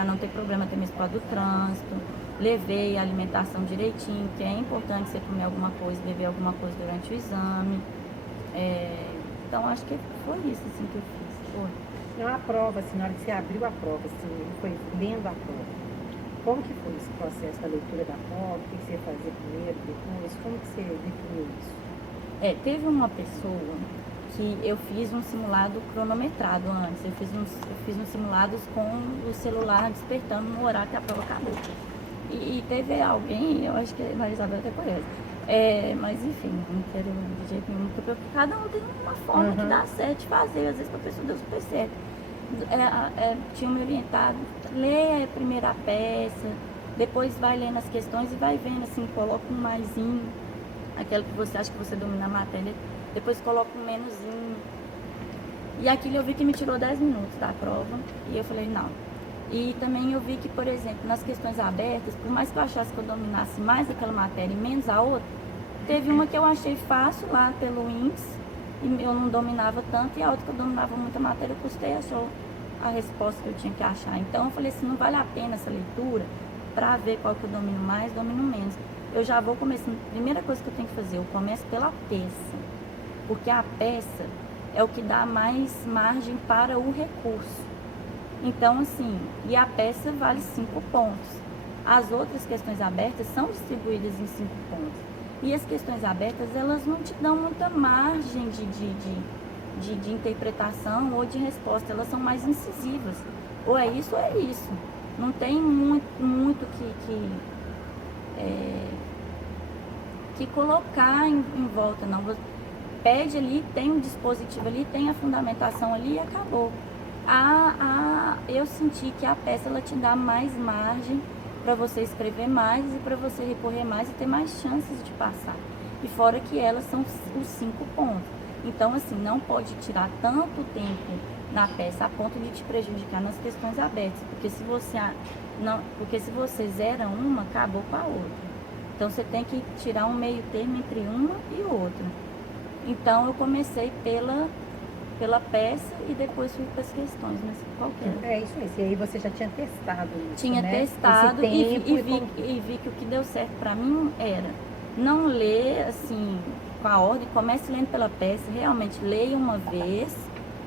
para não ter problema até mesmo do trânsito. Levei a alimentação direitinho, que é importante você comer alguma coisa, beber alguma coisa durante o exame. Então acho que foi isso assim, que eu fiz. Foi. Não, a prova, assim, na hora que você abriu a prova, assim, foi lendo a prova. Como que foi esse processo da leitura da prova? O que você ia fazer primeiro, depois? Como que você definiu isso? Teve uma pessoa que eu fiz um simulado cronometrado antes. Eu fiz uns simulados com o celular despertando no horário que a prova acabou. E teve alguém, eu acho que a Maria Isabel até conhece, mas enfim, não quero de jeito nenhum, porque cada um tem uma forma que dá certo de fazer, às vezes para a pessoa deu super certo. Tinha me orientado, leia a primeira peça, depois vai lendo as questões e vai vendo assim, coloca um maisinho, aquela que você acha que você domina a matéria, depois coloca um menuzinho. E aquilo eu vi que me tirou 10 minutos da prova, e eu falei, não. E também eu vi que, por exemplo, nas questões abertas, por mais que eu achasse que eu dominasse mais aquela matéria e menos a outra, teve uma que eu achei fácil lá pelo índice, e eu não dominava tanto, e a outra que eu dominava muita matéria, eu custei achar a resposta que eu tinha que achar. Então eu falei assim, não vale a pena essa leitura para ver qual que eu domino mais, domino menos. Eu já vou começando, primeira coisa que eu tenho que fazer, eu começo pela peça, porque a peça é o que dá mais margem para o recurso. Então, assim, e a peça vale 5 pontos. As outras questões abertas são distribuídas em 5 pontos. E as questões abertas, elas não te dão muita margem de interpretação ou de resposta. Elas são mais incisivas. Ou é isso ou é isso. Não tem muito que colocar em volta, não. Você pede ali, tem um dispositivo ali, tem a fundamentação ali e acabou. Eu senti que a peça ela te dá mais margem para você escrever mais e para você recorrer mais e ter mais chances de passar. E fora que elas são os 5 pontos. Então, assim, não pode tirar tanto tempo na peça a ponto de te prejudicar nas questões abertas. Porque se você zera uma, acabou com a outra. Então, você tem que tirar um meio termo entre uma e outra. Então, eu comecei pela peça e depois fui para as questões, mas qualquer. É isso mesmo. E aí você já tinha testado isso, Tinha né? testado Esse tempo e vi que o que deu certo para mim era não ler assim com a ordem, comece lendo pela peça, realmente leia uma vez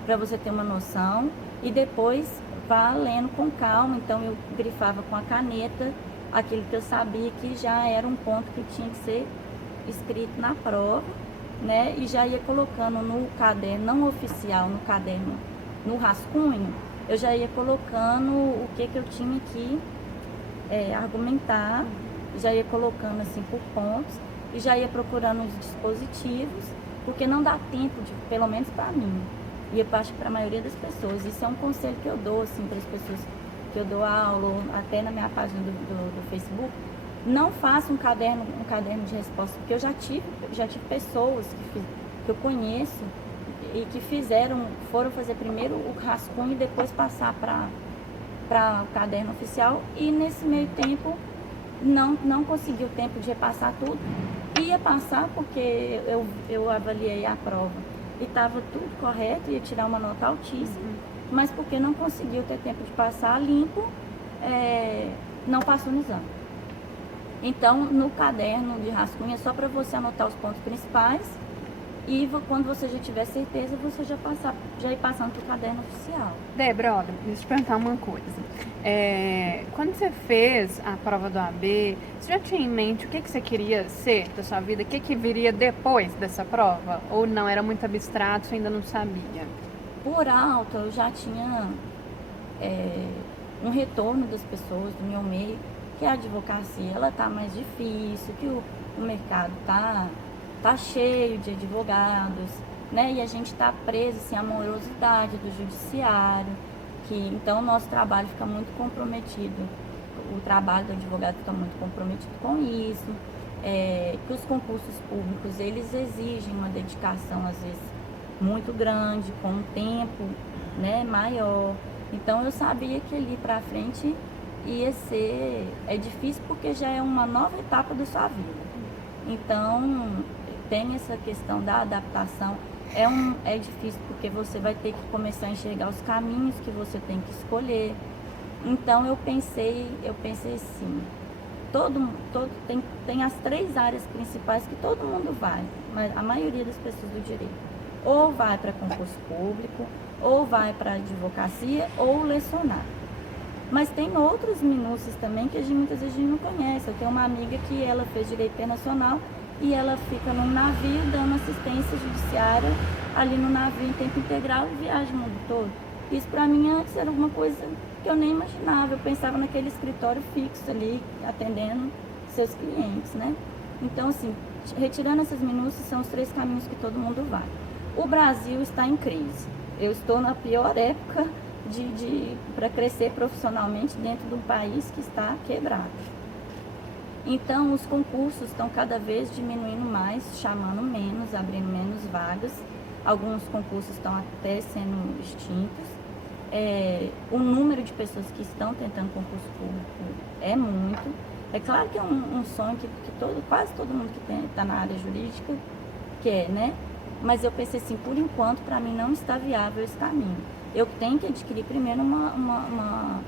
para você ter uma noção e depois vá lendo com calma. Então eu grifava com a caneta aquilo que eu sabia que já era um ponto que tinha que ser escrito na prova, né? E já ia colocando no caderno não oficial, no caderno, no rascunho, eu já ia colocando o que eu tinha que argumentar, já ia colocando assim por pontos e já ia procurando os dispositivos, porque não dá tempo de, pelo menos para mim, e eu acho que para a maioria das pessoas, isso é um conselho que eu dou assim para as pessoas que eu dou aula, ou até na minha página do Facebook. Não faça um caderno de resposta, porque eu já tive pessoas que eu conheço e que foram fazer primeiro o rascunho e depois passar para o caderno oficial, e nesse meio tempo não conseguiu tempo de repassar tudo. Ia passar porque eu avaliei a prova e estava tudo correto, ia tirar uma nota altíssima, mas porque não conseguiu ter tempo de passar limpo, não passou no exame. Então, no caderno de rascunho é só para você anotar os pontos principais e quando você já tiver certeza, você já ir passando para o caderno oficial. Débora, deixa eu te perguntar uma coisa. Quando você fez a prova do AB, você já tinha em mente o que você queria ser da sua vida? O que viria depois dessa prova? Ou não, era muito abstrato, você ainda não sabia? Por alto, eu já tinha um retorno das pessoas do meu meio, que a advocacia ela tá mais difícil, que o mercado tá cheio de advogados, né? E a gente está preso assim, à morosidade do judiciário, então o nosso trabalho fica muito comprometido, o trabalho do advogado fica muito comprometido com isso, que os concursos públicos eles exigem uma dedicação às vezes muito grande, com um tempo, né, maior. Então eu sabia que ali para frente é difícil porque já é uma nova etapa da sua vida. Então tem essa questão da adaptação. É difícil porque você vai ter que começar a enxergar os caminhos que você tem que escolher, Então eu pensei assim, tem as 3 áreas principais que todo mundo vai, mas a maioria das pessoas do direito. Ou vai para concurso público, ou vai para advocacia, ou lecionar. Mas tem outras minúcias também que muitas vezes a gente não conhece. Eu tenho uma amiga que ela fez direito internacional e ela fica num navio dando assistência judiciária ali no navio em tempo integral e viaja o mundo todo. Isso para mim antes era uma coisa que eu nem imaginava. Eu pensava naquele escritório fixo ali, atendendo seus clientes, né? Então, assim, retirando essas minúcias, são os 3 caminhos que todo mundo vai. O Brasil está em crise. Eu estou na pior época para crescer profissionalmente dentro de um país que está quebrado. Então, os concursos estão cada vez diminuindo mais, chamando menos, abrindo menos vagas. Alguns concursos estão até sendo extintos. O número de pessoas que estão tentando concurso público é muito. É claro que é um sonho que quase todo mundo que está na área jurídica quer, né? Mas eu pensei assim, por enquanto, para mim não está viável esse caminho. Eu tenho que adquirir primeiro uma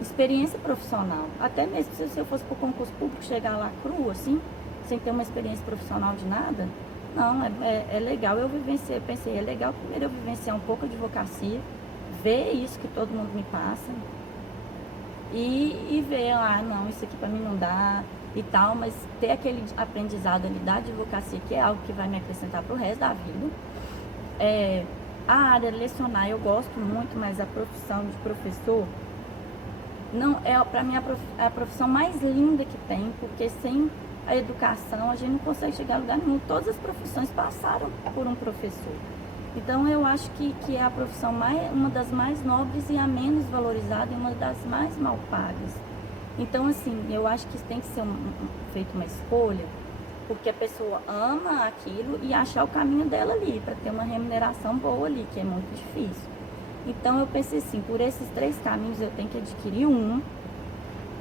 experiência profissional. Até mesmo se eu fosse para o concurso público, chegar lá cru, assim, sem ter uma experiência profissional de nada, não, é legal eu vivenciar. Eu pensei, é legal primeiro eu vivenciar um pouco a advocacia, ver isso que todo mundo me passa e ver, não, isso aqui para mim não dá e tal, mas ter aquele aprendizado ali da advocacia, que é algo que vai me acrescentar para o resto da vida. A área lecionar eu gosto muito, mas a profissão de professor não é, para mim, a profissão mais linda que tem, porque sem a educação a gente não consegue chegar a lugar nenhum. Todas as profissões passaram por um professor. Então eu acho que é a profissão uma das mais nobres e a menos valorizada e uma das mais mal pagas. Então, assim, eu acho que tem que ser feita uma escolha, porque a pessoa ama aquilo e achar o caminho dela ali, para ter uma remuneração boa ali, que é muito difícil. Então eu pensei assim, por esses 3 caminhos eu tenho que adquirir um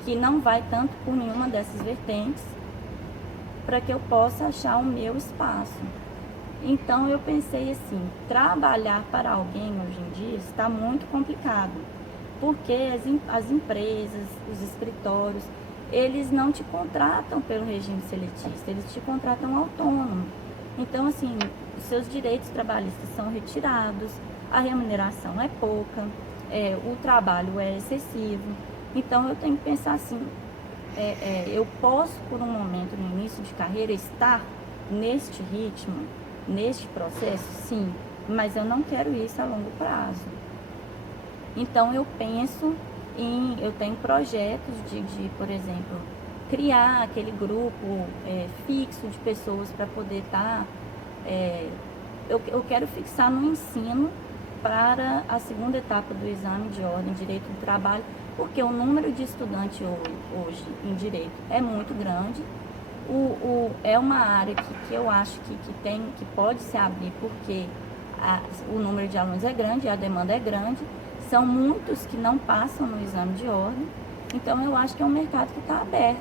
que não vai tanto por nenhuma dessas vertentes, para que eu possa achar o meu espaço. Então eu pensei assim, trabalhar para alguém hoje em dia está muito complicado, porque as empresas, os escritórios, eles não te contratam pelo regime seletista, eles te contratam autônomo. Então, assim, os seus direitos trabalhistas são retirados, a remuneração é pouca, o trabalho é excessivo. Então, eu tenho que pensar assim, eu posso, por um momento, no início de carreira, estar neste ritmo, neste processo, sim, mas eu não quero isso a longo prazo. Então, eu tenho projetos de, por exemplo, criar aquele grupo fixo de pessoas para poder estar... eu quero fixar no ensino para a segunda etapa do exame de ordem, direito do trabalho, porque o número de estudantes hoje em direito é muito grande. É uma área que eu acho que pode se abrir, porque o número de alunos é grande, a demanda é grande, são muitos que não passam no exame de ordem, então eu acho que é um mercado que está aberto,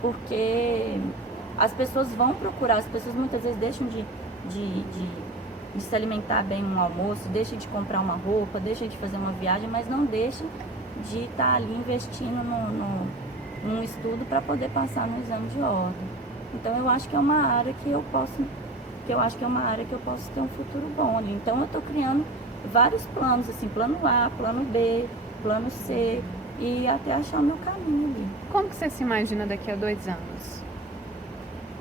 porque as pessoas vão procurar, as pessoas muitas vezes deixam de se alimentar bem no almoço, deixam de comprar uma roupa, deixam de fazer uma viagem, mas não deixam de estar ali investindo num estudo para poder passar no exame de ordem. Então eu acho que é uma área que eu posso ter um futuro bom ali. Então eu estou criando vários planos, assim, plano A, plano B, plano C, e até achar o meu caminho ali. Como que você se imagina daqui a 2 anos?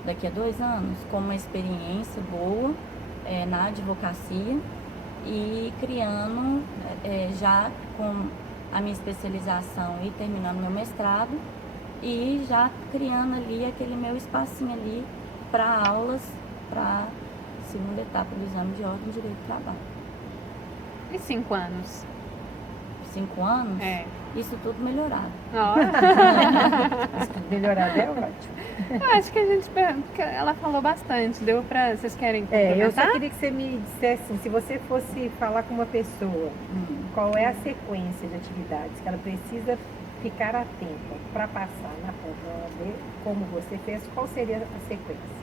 Daqui a 2 anos, com uma experiência boa na advocacia e criando, já com a minha especialização e terminando meu mestrado, e já criando ali aquele meu espacinho ali para aulas, para a segunda etapa do exame de ordem de direito do trabalho. E 5 anos? 5 anos? Isso tudo melhorado. Isso tudo melhorado é ótimo. Eu acho que ela falou bastante, deu pra... Vocês querem complementar? Eu só queria que você me dissesse assim, se você fosse falar com uma pessoa, qual é a sequência de atividades que ela precisa ficar atenta para passar na prova OAB, como você fez, qual seria a sequência?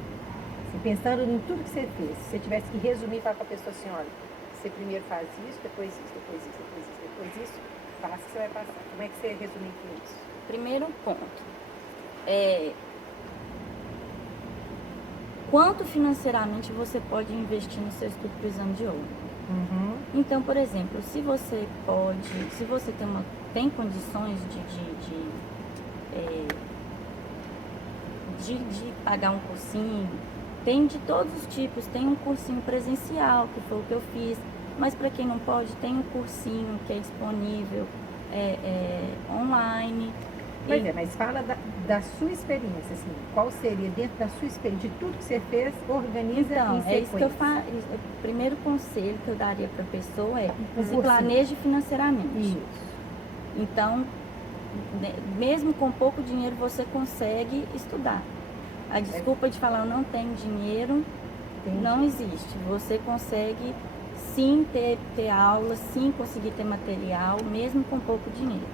Assim, pensando em tudo que você fez, se você tivesse que resumir, falar para a pessoa assim, olha, você primeiro faz isso, depois isso, depois isso, depois isso, depois isso, passo que você vai passar. Como é que você resume isso? Primeiro ponto. Quanto financeiramente você pode investir no seu estudo para o exame de ouro? Uhum. Então, por exemplo, se você tem condições de pagar um cursinho, tem de todos os tipos, tem um cursinho presencial, que foi o que eu fiz, mas para quem não pode, tem um cursinho que é disponível online. Pois mas fala da sua experiência, assim, qual seria dentro da sua experiência, de tudo que você fez, organiza então, em sequência. é isso que eu faço. O primeiro conselho que eu daria para a pessoa é se cursinho. planeje financeiramente. Isso. Então, mesmo com pouco dinheiro, você consegue estudar. A desculpa de falar eu não tenho dinheiro não existe. Você consegue sim ter aula, sim conseguir ter material, mesmo com pouco dinheiro.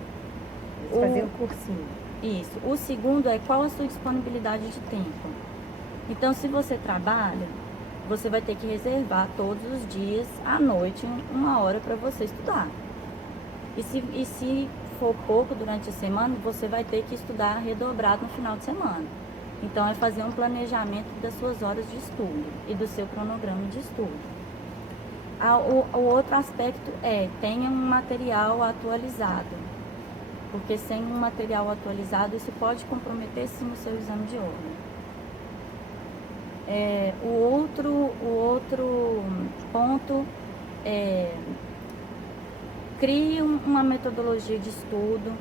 Fazer um cursinho. Isso. O segundo é qual a sua disponibilidade de tempo. Então, se você trabalha, você vai ter que reservar todos os dias, à noite, 1 hora para você estudar. E se for pouco durante a semana, você vai ter que estudar redobrado no final de semana. Então, é fazer um planejamento das suas horas de estudo e do seu cronograma de estudo. O outro aspecto tenha um material atualizado. Porque sem um material atualizado, isso pode comprometer sim o seu exame de ordem. O outro ponto é crie uma metodologia de estudo,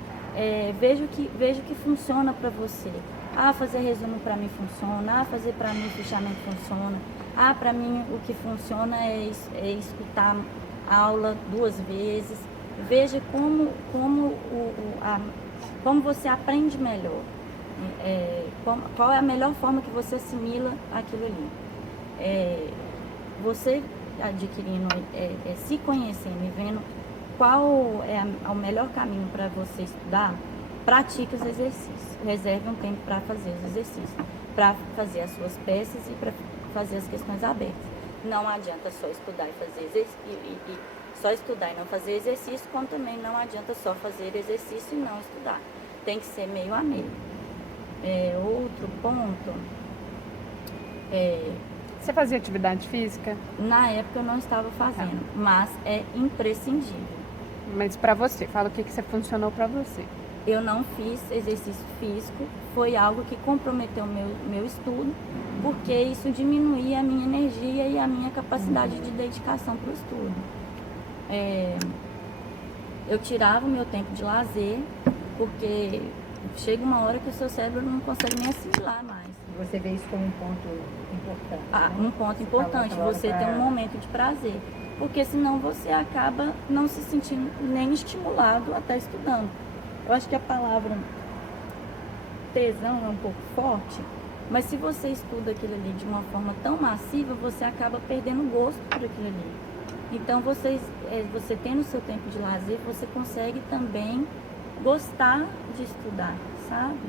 veja o que funciona para você. Fazer resumo para mim funciona, fazer para mim fichamento funciona. Para mim o que funciona é escutar a aula 2 vezes. Veja como você aprende melhor. Qual é a melhor forma que você assimila aquilo ali. Você adquirindo, se conhecendo e vendo qual é o melhor caminho para você estudar, pratique os exercícios. Reserve um tempo para fazer os exercícios, para fazer as suas peças e para fazer as questões abertas. Não adianta só estudar e fazer exercício. Só estudar e não fazer exercício, como também não adianta só fazer exercício e não estudar. Tem que ser meio a meio. Outro ponto Você fazia atividade física? Na época eu não estava fazendo, mas é imprescindível. Mas para você, fala o que funcionou para você. Eu não fiz exercício físico, foi algo que comprometeu meu estudo, porque isso diminuía a minha energia e a minha capacidade de dedicação para o estudo. Eu tirava o meu tempo de lazer, porque chega uma hora que o seu cérebro não consegue nem assimilar mais. Você vê isso como um ponto importante. Um ponto importante, você ter um momento de prazer. Porque senão você acaba não se sentindo nem estimulado a estar estudando. Eu acho que a palavra tesão é um pouco forte, mas se você estuda aquilo ali de uma forma tão massiva, você acaba perdendo o gosto por aquilo ali. Então, você tendo o seu tempo de lazer, você consegue também gostar de estudar, sabe?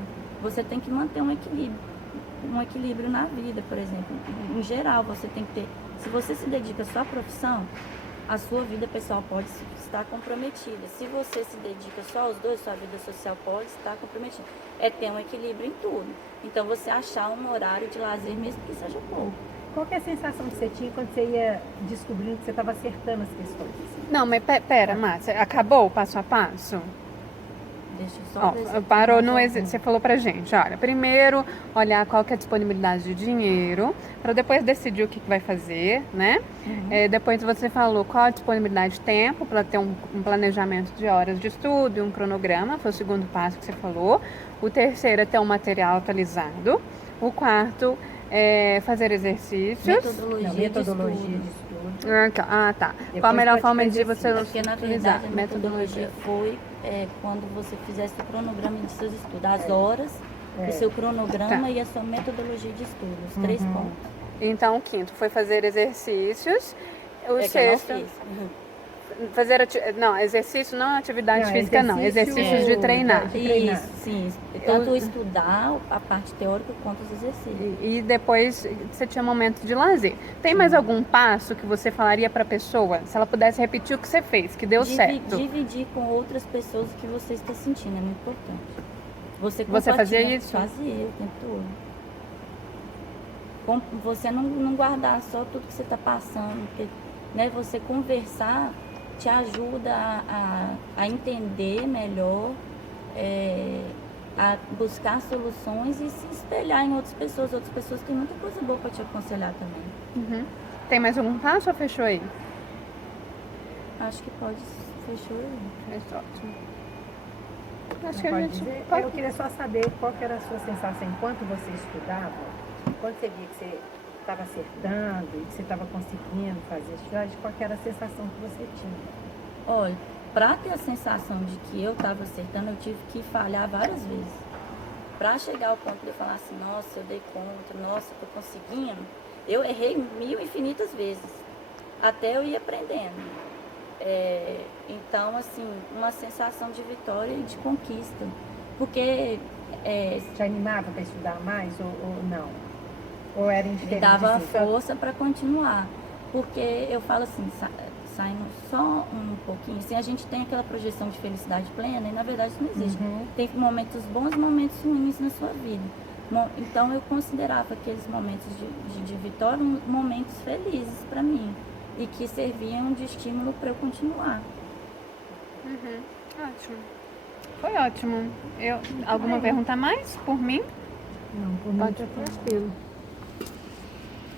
Você tem que manter um equilíbrio na vida, por exemplo. Em geral, você tem que ter... Se você se dedica à sua profissão, a sua vida pessoal pode estar comprometida. Se você se dedica só aos dois, sua vida social pode estar comprometida. É ter um equilíbrio em tudo. Então, você achar um horário de lazer, mesmo que seja pouco. Qual que é a sensação que você tinha quando você ia descobrindo que você estava acertando as questões? Não, mas pera, Márcia, acabou o passo a passo? Deixa eu só parou no você falou pra gente, olha, primeiro olhar qual que é a disponibilidade de dinheiro, para depois decidir o que vai fazer, né? Depois você falou qual a disponibilidade de tempo, para ter um planejamento de horas de estudo e um cronograma, foi o segundo passo que você falou. O terceiro é ter um material atualizado. O quarto é fazer exercícios. Metodologia de estudo. Tá. Qual a melhor forma de você Porque na verdade a metodologia foi quando você fizesse o cronograma de seus estudos, as horas, o seu cronograma e a sua metodologia de estudo, os 3 pontos. Então, o quinto foi fazer exercícios. O Que eu não sexto. fiz. Não, exercício não é atividade Não, física, não. Exercícios de treinar. de treinar. Isso, sim. Tanto estudar a parte teórica quanto os exercícios. E depois você tinha momento de lazer. Tem mais algum passo que você falaria para a pessoa, se ela pudesse repetir o que você fez, que deu certo? Dividir com outras pessoas o que você está sentindo é muito importante. Você fazia isso? Fazia o tempo todo. Você não guardar só tudo que você está passando, porque, né, você conversar te ajuda a entender melhor, a buscar soluções e se espelhar em outras pessoas que têm muita coisa boa para te aconselhar também. Uhum. Tem mais algum passo ou fechou aí? Acho que pode, fechou aí. Fechou, ótimo. Acho Não que a pode gente dizer? pode... Eu queria só saber qual que era a sua sensação enquanto você estudava, quando você via que você estava acertando e que você estava conseguindo fazer as atividades, qual que era a sensação que você tinha? Olha, para ter a sensação de que eu estava acertando, eu tive que falhar várias vezes. Para chegar ao ponto de eu falar assim, nossa, eu dei conta, nossa, eu tô conseguindo, eu errei mil infinitas vezes, até eu ir aprendendo. Então, assim, uma sensação de vitória e de conquista. Porque Te animava para estudar mais ou não? Ou era indiferente? me dava assim, força para continuar. Porque eu falo assim, saindo só um pouquinho, assim, a gente tem aquela projeção de felicidade plena e na verdade isso não existe. Uhum. Tem momentos bons e momentos ruins na sua vida. Então eu considerava aqueles momentos de vitória momentos felizes para mim e que serviam de estímulo para eu continuar. Uhum. Ótimo. Foi ótimo. Alguma pergunta a mais por mim? Não, por mim tá tranquilo.